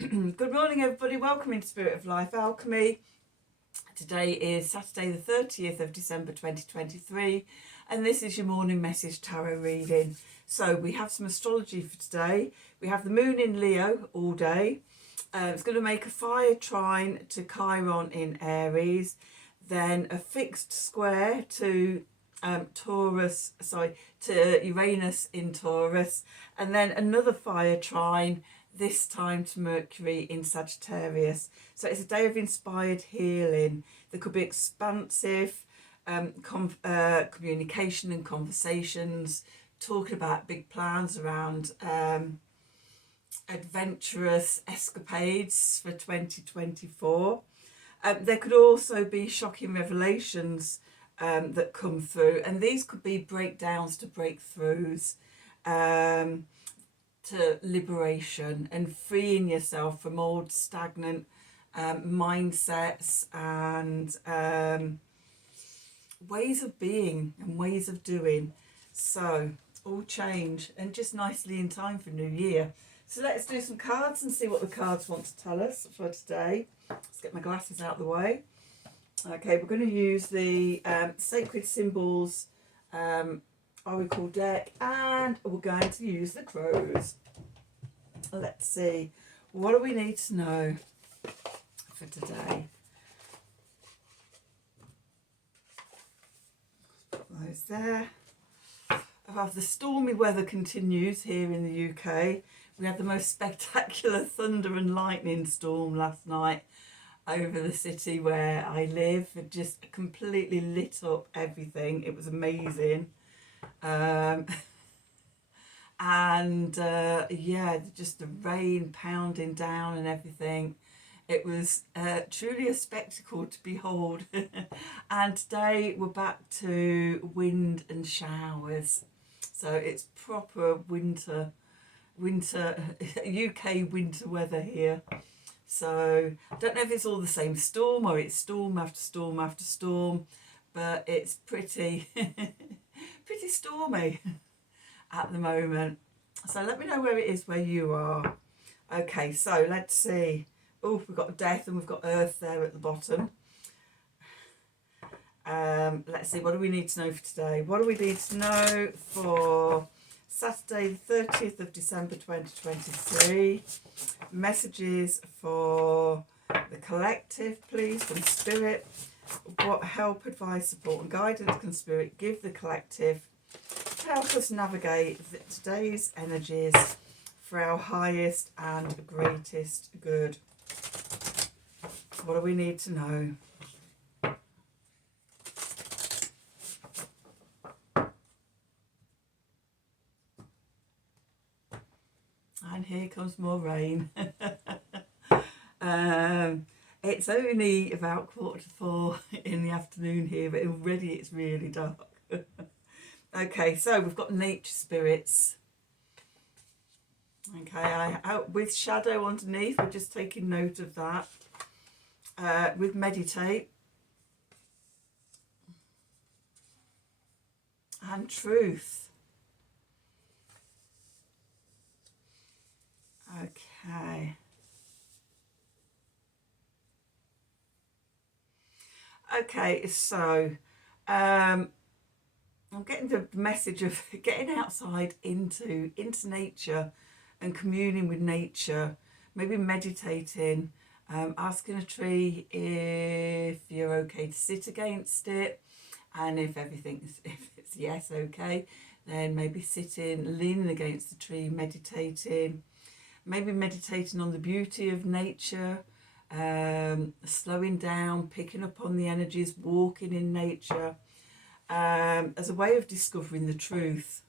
Good morning, everybody. Welcome into Spirit of Life Alchemy. Today is Saturday, the 30th of December 2023, and this is your morning message tarot reading. So we have some astrology for today. We have the moon in Leo all day. It's going to make a fire trine to Chiron in Aries, then a fixed square to to Uranus in Taurus, and then another fire trine, this time to Mercury in Sagittarius. So it's a day of inspired healing. There could be expansive communication and conversations, talking about big plans around adventurous escapades for 2024. There could also be shocking revelations that come through, and these could be breakdowns to breakthroughs, to liberation and freeing yourself from old stagnant mindsets and ways of being and ways of doing. So all change and just nicely in time for New Year. So let's do some cards and see what the cards want to tell us for today. Let's get my glasses out of the way. Okay, we're going to use the Sacred Symbols Oracle deck, and we're going to use the crows. Let's see, what do we need to know for today? Put those there. The stormy weather continues here in the UK. We had the most spectacular thunder and lightning storm last night over the city where I live. It just completely lit up everything. It was amazing. Yeah, just the rain pounding down and everything. It was truly a spectacle to behold. And today we're back to wind and showers. So it's proper winter UK winter weather here. So I don't know if it's all the same storm or it's storm after storm after storm, but it's pretty pretty stormy at the moment. So let me know where it is where you are. Okay, so let's see. Oh, we've got death and we've got earth there at the bottom. Let's see, what do we need to know for today? What do we need to know for Saturday the 30th of December 2023? Messages for the collective, please, from Spirit. What help, advice, support and guidance can Spirit give the collective to help us navigate today's energies for our highest and greatest good? What do we need to know? And here comes more rain. It's only about 3:45 in the afternoon here, but already it's really dark. Okay, so we've got nature spirits. Okay, out with shadow underneath. We're just taking note of that. With meditate and truth. Okay. Okay, so I'm getting the message of getting outside into nature and communing with nature, maybe meditating, asking a tree if you're okay to sit against it, and if it's yes, okay, then maybe sitting, leaning against the tree, meditating, maybe meditating on the beauty of nature, slowing down, picking up on the energies, walking in nature, as a way of discovering the truth.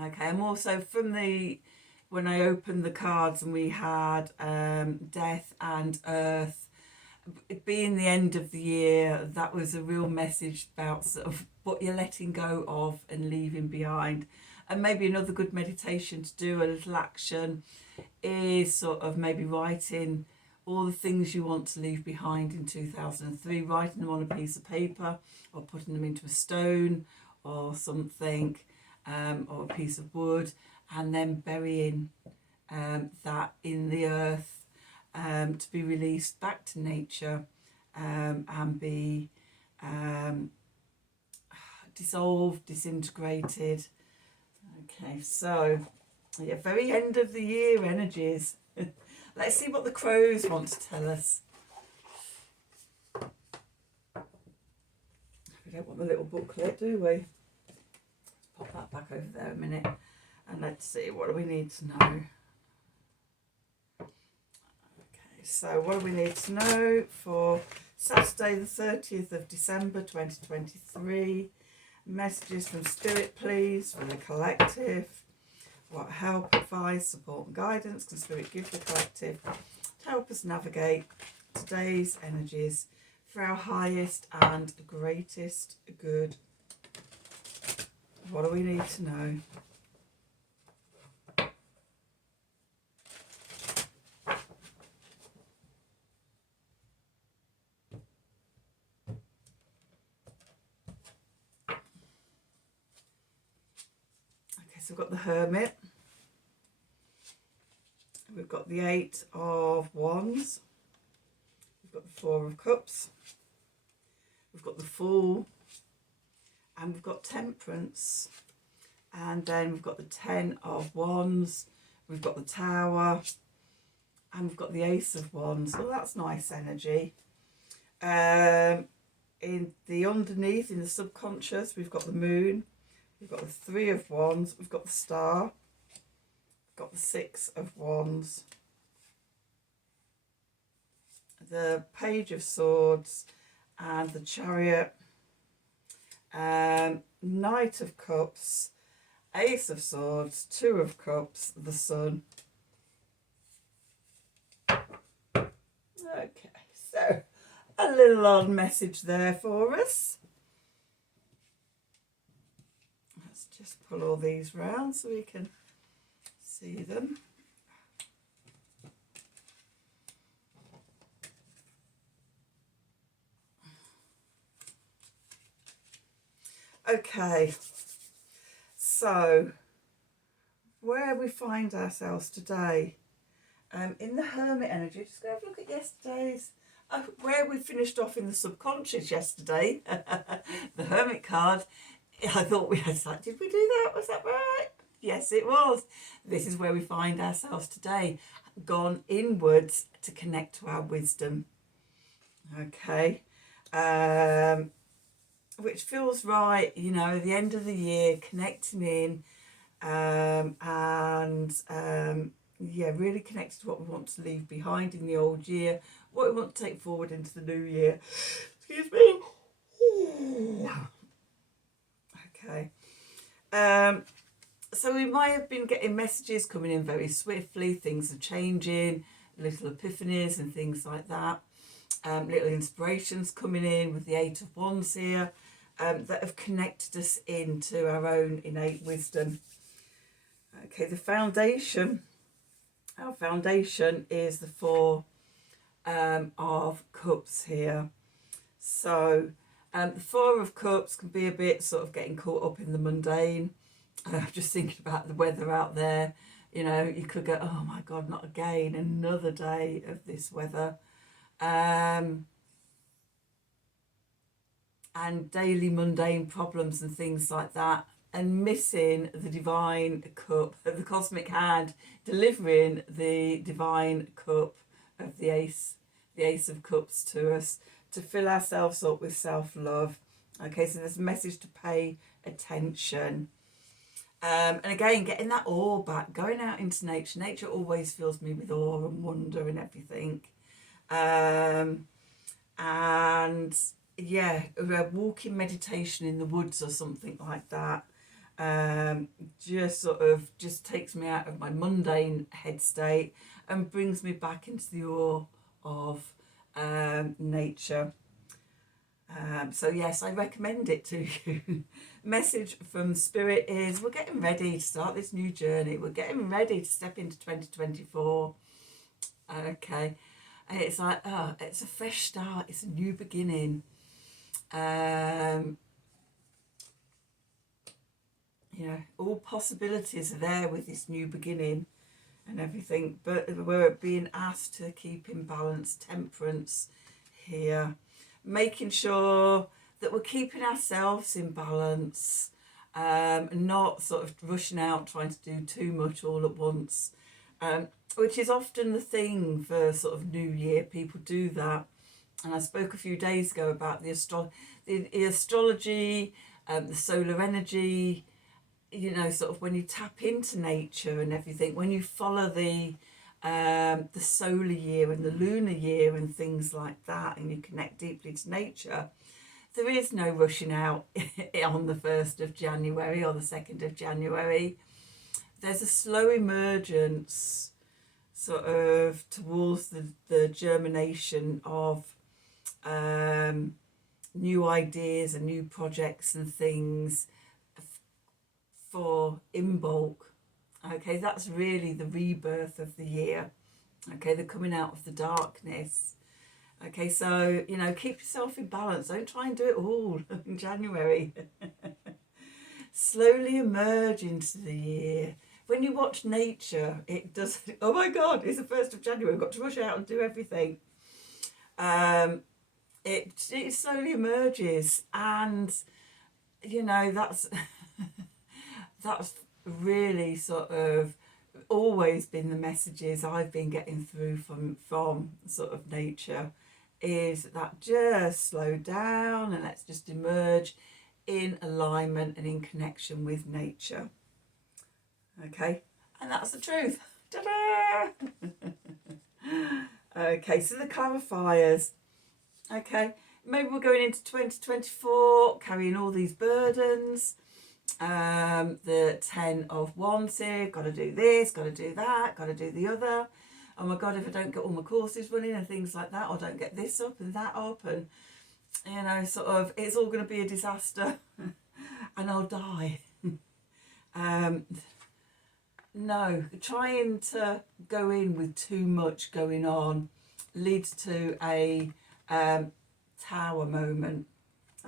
Okay, I'm also when I opened the cards and we had death and earth, it being the end of the year, that was a real message about sort of what you're letting go of and leaving behind. And maybe another good meditation to do, a little action, is sort of maybe writing all the things you want to leave behind in 2003, writing them on a piece of paper or putting them into a stone or something, or a piece of wood, and then burying that in the earth, to be released back to nature, and be dissolved, disintegrated. Okay, so yeah, very end of the year energies. Let's see what the crows want to tell us. We don't want the little booklet, do we? Pop that back over there a minute, and let's see, what do we need to know? Okay, so what do we need to know for Saturday the 30th of December 2023? Messages from Spirit, please, for the collective. What help, advice, support and guidance can Spirit give the collective to help us navigate today's energies for our highest and greatest good? What do we need to know? Okay, so we've got the Hermit. We've got the Eight of Wands. We've got the Four of Cups. We've got the Fool. And we've got Temperance. And then we've got the Ten of Wands. We've got the Tower. And we've got the Ace of Wands. Oh, that's nice energy. In the underneath, in the subconscious, we've got the Moon. We've got the Three of Wands. We've got the Star. We've got the Six of Wands. The Page of Swords. And the Chariot. Knight of Cups. Ace of Swords. Two of Cups. The Sun. Okay, so a little odd message there for us. Let's just pull all these round so we can see them. Okay, so where we find ourselves today, in the Hermit energy, just go have a look at yesterday's, where we finished off in the subconscious yesterday, the Hermit card. I thought we had like, did we do that? Was that right? Yes, it was. This is where we find ourselves today, gone inwards to connect to our wisdom. Okay. Which feels right, you know, the end of the year, connecting in, yeah, really connected to what we want to leave behind in the old year, what we want to take forward into the new year. Excuse me. Okay. So we might have been getting messages coming in very swiftly, things are changing, little epiphanies and things like that. Little inspirations coming in with the Eight of Wands here, that have connected us into our own innate wisdom. Okay, the foundation. Our foundation is the Four of Cups here. So the Four of Cups can be a bit sort of getting caught up in the mundane. Just thinking about the weather out there. You know, you could go, oh my God, not again, another day of this weather. And daily mundane problems and things like that, and missing the divine cup, the cosmic hand delivering the divine cup of the Ace of Cups to us, to fill ourselves up with self-love. Okay, so there's a message to pay attention. And again, getting that awe back, going out into nature. Nature always fills me with awe and wonder and everything. And yeah, a walking meditation in the woods or something like that, just takes me out of my mundane head state and brings me back into the awe of nature. So yes, I recommend it to you. Message from Spirit is, we're getting ready to start this new journey. We're getting ready to step into 2024. Okay. And it's like, oh, it's a fresh start. It's a new beginning. You know, all possibilities are there with this new beginning. and everything, but we're being asked to keep in balance, temperance here, making sure that we're keeping ourselves in balance, not sort of rushing out trying to do too much all at once, which is often the thing for sort of New Year. People do that, and I spoke a few days ago about the astrology, the solar energy, you know, sort of when you tap into nature and everything, when you follow the solar year and the lunar year and things like that, and you connect deeply to nature, there is no rushing out on the 1st of January or the 2nd of January. There's a slow emergence sort of towards the germination of new ideas and new projects and things for in bulk. Okay, that's really the rebirth of the year. Okay, they're coming out of the darkness. Okay, so, you know, keep yourself in balance. Don't try and do it all in January. Slowly emerge into the year. When you watch nature, it does, oh my God, it's the 1st of January. We've got to rush out and do everything. It slowly emerges, and, you know, that's really sort of always been the messages I've been getting through from sort of nature, is that just slow down and let's just emerge in alignment and in connection with nature. Okay, and that's the truth. Ta-da! Okay, so the clarifiers. Okay, maybe we're going into 2024 carrying all these burdens. The 10 of Wands here, got to do this, got to do that, got to do the other. Oh my God, if I don't get all my courses running and things like that, or don't get this up and that up, and, you know, sort of, it's all going to be a disaster and I'll die. No, trying to go in with too much going on leads to a tower moment.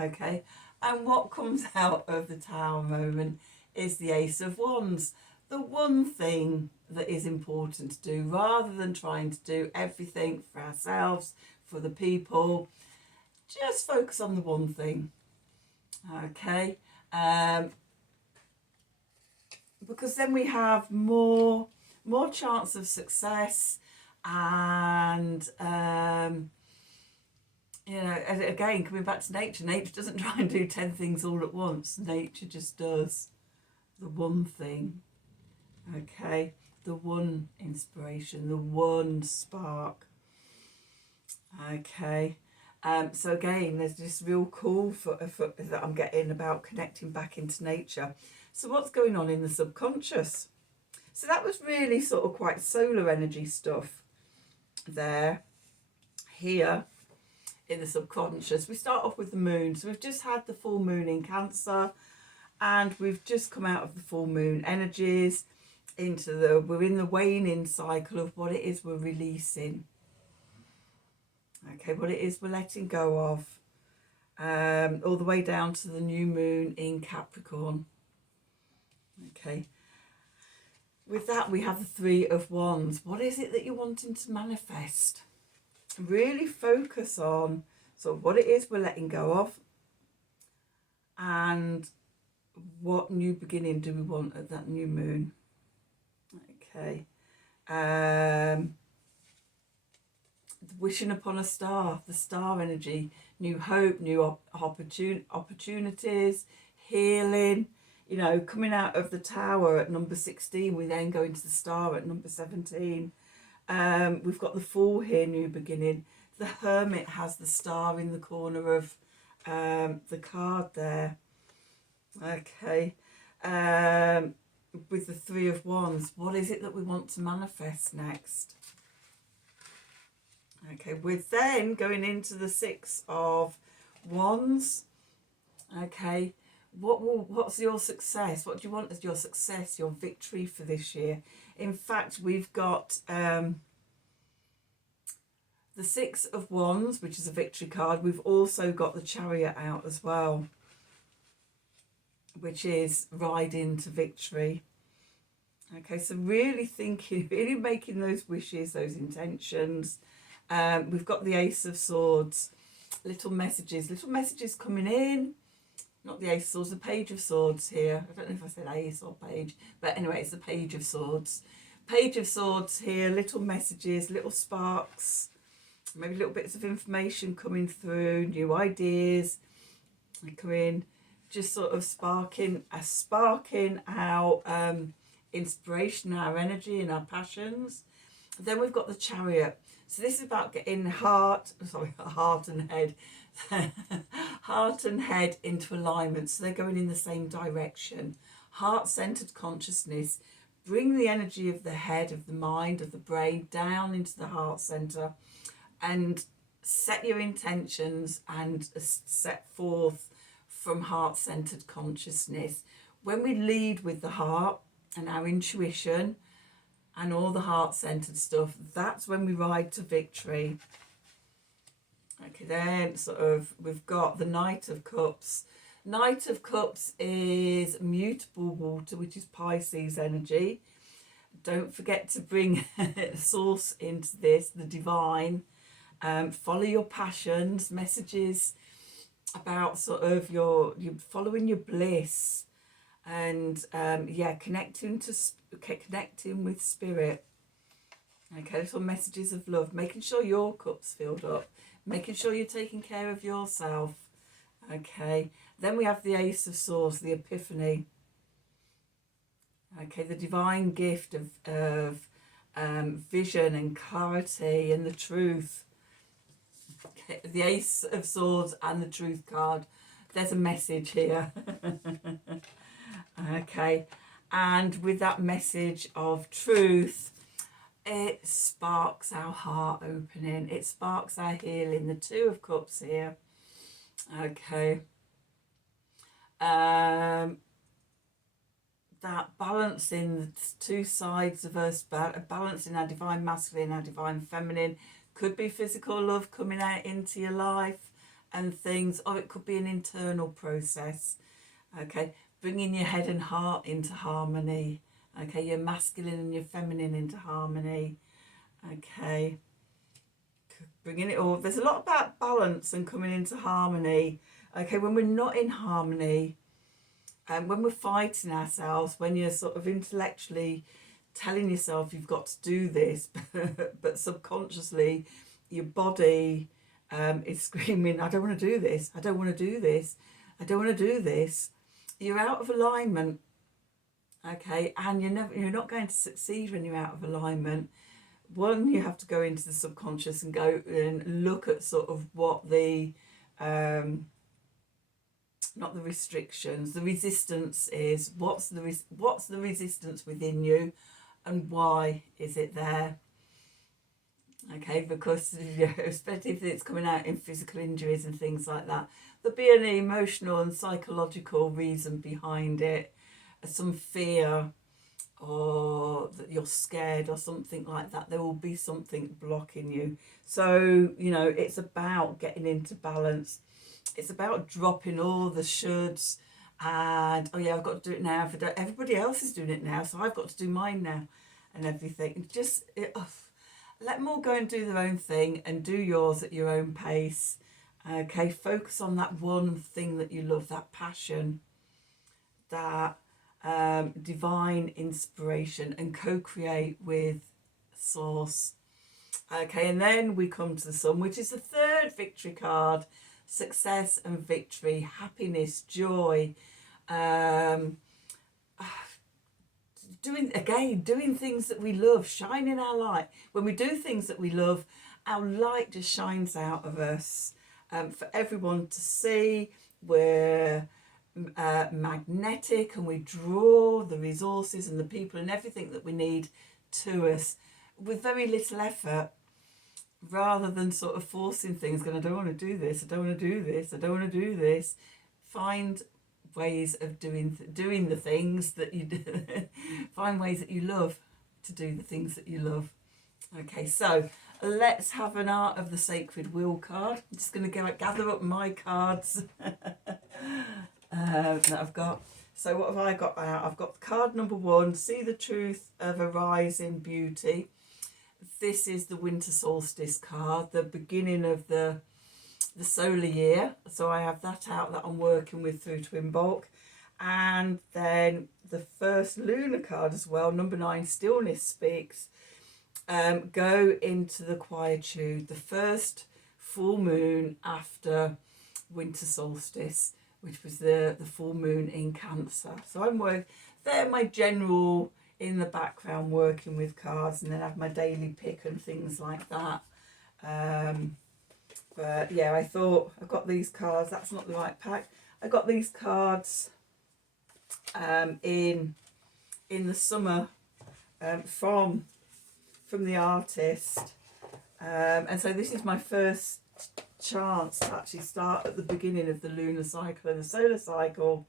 Okay, and what comes out of the tower moment is the Ace of Wands. The one thing that is important to do, rather than trying to do everything for ourselves, for the people, just focus on the one thing. Okay, because then we have more chance of success, and you know, again, coming back to nature, nature doesn't try and do 10 things all at once. Nature just does the one thing. Okay, the one inspiration, the one spark. Okay, so again, there's this real call for that I'm getting about connecting back into nature. So what's going on in the subconscious? So that was really sort of quite solar energy stuff there. Here in the subconscious, we start off with the moon. So we've just had the full moon in Cancer, and we've just come out of the full moon energies into we're in the waning cycle of what it is we're releasing. Okay, what it is we're letting go of, all the way down to the new moon in Capricorn. Okay, with that we have the Three of Wands. What is it that you're wanting to manifest? Really focus on sort of what it is we're letting go of, and what new beginning do we want at that new moon. Okay, wishing upon a star, the star energy, new hope, new opportunities, healing. You know, coming out of the tower at number 16, we then go into the star at number 17. We've got the Fool here, new beginning. The Hermit has the star in the corner of the card there. Okay, with the Three of Wands, what is it that we want to manifest next? Okay, we're then going into the Six of Wands. Okay, what's your success? What do you want as your success, your victory for this year? In fact, we've got the Six of Wands, which is a victory card. We've also got the Chariot out as well, which is ride into victory. Okay, so really thinking, really making those wishes, those intentions. We've got the Ace of Swords, little messages coming in. Not the Ace of Swords, the Page of Swords here. I don't know if I said Ace or Page, but anyway, it's the Page of Swords. Page of Swords here, little messages, little sparks, maybe little bits of information coming through, new ideas coming, just sort of sparking our inspiration, our energy and our passions. Then we've got the Chariot. So this is about getting heart and head heart and head into alignment, so they're going in the same direction. Heart-centered consciousness, bring the energy of the head, of the mind, of the brain down into the heart center, and set your intentions and set forth from heart-centered consciousness. When we lead with the heart and our intuition and all the heart-centered stuff, that's when we ride to victory. Okay, then sort of we've got the Knight of Cups. Knight of Cups is mutable water, which is Pisces energy. Don't forget to bring source into this, the divine. Follow your passions, messages about sort of you're following your bliss, and connecting with spirit. Okay, little messages of love, making sure your cup's filled up, making sure you're taking care of yourself. Okay, then we have the Ace of Swords, the Epiphany. Okay, the divine gift of vision and clarity and the truth. Okay, the Ace of Swords and the Truth card. There's a message here. Okay, and with that message of truth, it sparks our heart opening, it sparks our healing. The Two of Cups here. Okay, that balancing the two sides of us, balancing our divine masculine, our divine feminine. Could be physical love coming out into your life and things, or it could be an internal process. Okay, bringing your head and heart into harmony. Okay, your masculine and your feminine into harmony. Okay, bringing it all. There's a lot about balance and coming into harmony. Okay, when we're not in harmony, and when we're fighting ourselves, when you're sort of intellectually telling yourself you've got to do this, but subconsciously your body is screaming, I don't want to do this, I don't want to do this, I don't want to do this. You're out of alignment. Okay, and you're not going to succeed when you're out of alignment. One, you have to go into the subconscious and go and look at sort of what the not the restrictions, the resistance is. What's the resistance within you, and why is it there? Okay, because especially if it's coming out in physical injuries and things like that, there'll be an emotional and psychological reason behind it, some fear, or that you're scared or something like that. There will be something blocking you. So, it's about getting into balance. It's about dropping all the shoulds and, oh yeah, I've got to do it now. Everybody else is doing it now, so I've got to do mine now and everything. Let them all go and do their own thing and do yours at your own pace. Okay, focus on that one thing that you love, that passion, that divine inspiration, and co-create with Source. Okay, and then we come to the Sun, which is the third victory card. Success and victory, happiness, joy, doing things that we love, shining our light. When we do things that we love, our light just shines out of us for everyone to see. We're magnetic, and we draw the resources and the people and everything that we need to us with very little effort, rather than sort of forcing things, going, I don't want to do this, I don't want to do this, I don't want to do this. Find ways of doing the things that you do. Find ways that you love to do the things that you love. Okay, so let's have an Art of the Sacred Wheel card. I'm just going to gather up my cards that I've got. So what have I got out? I've got card number 1, See the Truth of a Rising Beauty. This is the winter solstice card, the beginning of the solar year. So I have that out that I'm working with through Twin Bulk. And then the first lunar card as well, number 9, Stillness Speaks. Go into the quietude, the first full moon after winter solstice, which was the full moon in Cancer. So I'm working, they're my general in the background working with cards, and then I have my daily pick and things like that. But yeah, I thought I got these cards, that's not the right pack. I got these cards in the summer from the artist, and so this is my first chance to actually start at the beginning of the lunar cycle and the solar cycle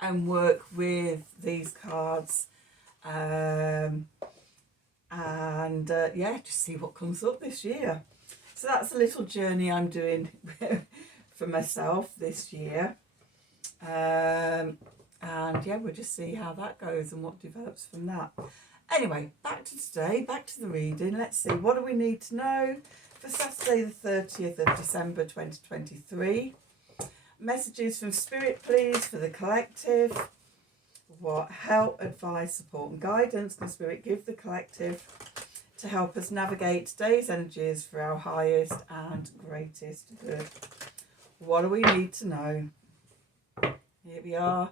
and work with these cards, and yeah, just see what comes up this year. So that's a little journey I'm doing for myself this year, and yeah, we'll just see how that goes and what develops from that. Anyway, back to today, back to the reading. Let's see, what do we need to know for Saturday the 30th of December 2023? Messages from Spirit, please, for the collective. What help, advice, support and guidance can Spirit give the collective to help us navigate today's energies for our highest and greatest good? What do we need to know? Here we are.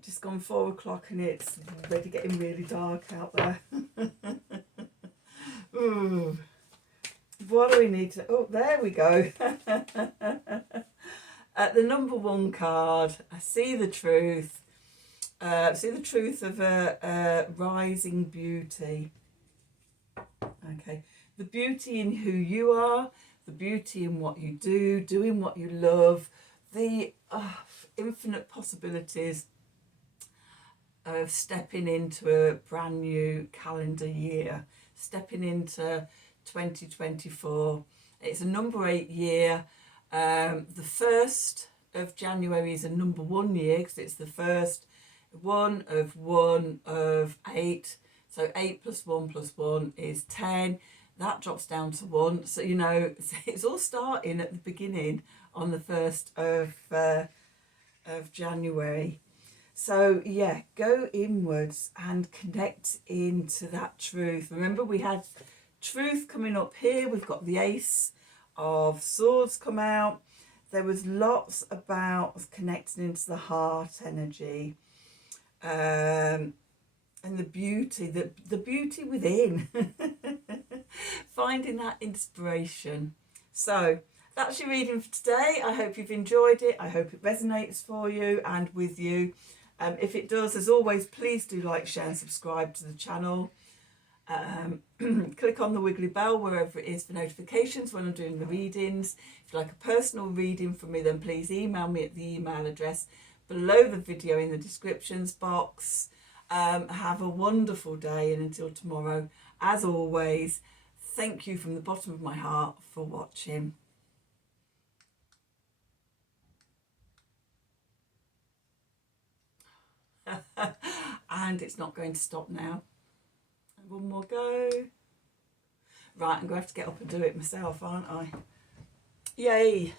Just gone 4 o'clock and it's already getting really dark out there. Ooh. What do we need to... Oh, there we go. At the number 1 card, I see the truth. See the truth of a rising beauty. Okay. The beauty in who you are, the beauty in what you do, doing what you love, the infinite possibilities of stepping into a brand new calendar year, stepping into 2024. It's a number 8 year. The 1st of January is a number 1 year because it's the first one of 8. So 8 plus 1 plus 1 is 10. That drops down to 1. So, you know, it's all starting at the beginning on the 1st of January. So yeah, go inwards and connect into that truth. Remember, we had truth coming up here. We've got the Ace of Swords come out. There was lots about connecting into the heart energy, and the beauty, the beauty within. Finding that inspiration. So that's your reading for today. I hope you've enjoyed it. I hope it resonates for you and with you. If it does, as always, please do like, share and subscribe to the channel. Click on the wiggly bell wherever it is for notifications when I'm doing the readings. If you'd like a personal reading from me, then please email me at the email address below the video in the descriptions box. Have a wonderful day, and until tomorrow, as always, thank you from the bottom of my heart for watching. And it's not going to stop now. One more go. Right, I'm going to have to get up and do it myself, aren't I? Yay!